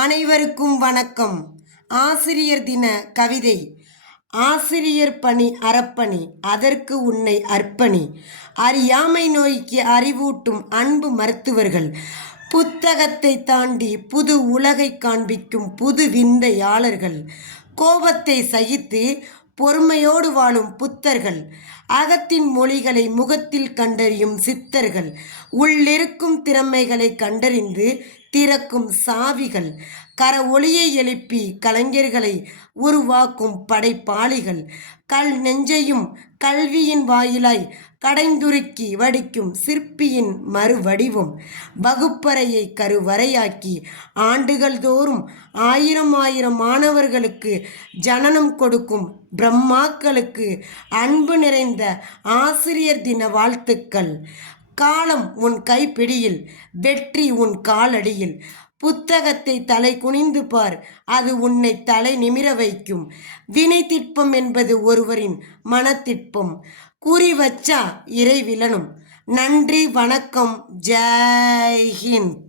அனைவருக்கும் வணக்கம். ஆசிரியர் தின கவிதை. ஆசிரியர் பணி அறப்பணி, அதற்கு உன்னை அர்ப்பணி. அறியாமை நோய்க்கு அறிவூட்டும் அன்பு மருத்துவர்கள், புத்தகத்தை தாண்டி புது உலகை காண்பிக்கும் புது விந்தையாளர்கள், கோபத்தை சகித்து பொறுமையோடு வாழும் புத்தர்கள், அகத்தின் மொழிகளை முகத்தில் கண்டறியும் சித்தர்கள், உள்ளிருக்கும் திறமைகளை கண்டறிந்து திறக்கும் சாவிகள், கர ஒளியை எழுப்பி கலைஞர்களை உருவாக்கும் படைப்பாளிகள், கல் நெஞ்சையும் கல்வியின் வாயிலாய் கடைந்துருக்கி வடிக்கும் சிற்பியின் மறுவடிவம், வகுப்பறையை கருவறையாக்கி ஆண்டுகள் தோறும் ஆயிரம் ஆயிரம் மாணவர்களுக்கு ஜனனம் கொடுக்கும் பிரம்மாக்களுக்கு அன்பு நிறைந்த ஆசிரியர் தின வாழ்த்துக்கள். காலம் உன் கைப்பிடியில், வெற்றி உன் காலடியில். புத்தகத்தை தலை குனிந்து பார், அது உன்னை தலை நிமிர வைக்கும். வினை திட்பம் என்பது ஒருவரின் மனத்திட்பம். குறி வச்சா இறை விழணும். நன்றி, வணக்கம், ஜெய் ஹிந்த்.